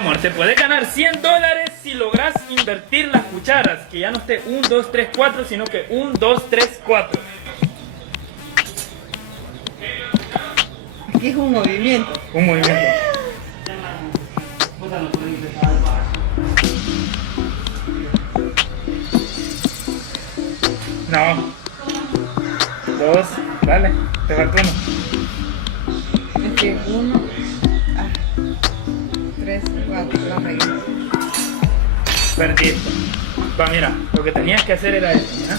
amor, te puedes ganar $100 si logras invertir las cucharas. Que ya no esté 1, 2, 3, 4, sino que 1, 2, 3, 4. Aquí es un movimiento. Un movimiento. No. 2, dale, te falta uno. Es que 1, 3, 4, la regué. Perdiste. Va, mira, lo que tenías que hacer era esto, ¿ya?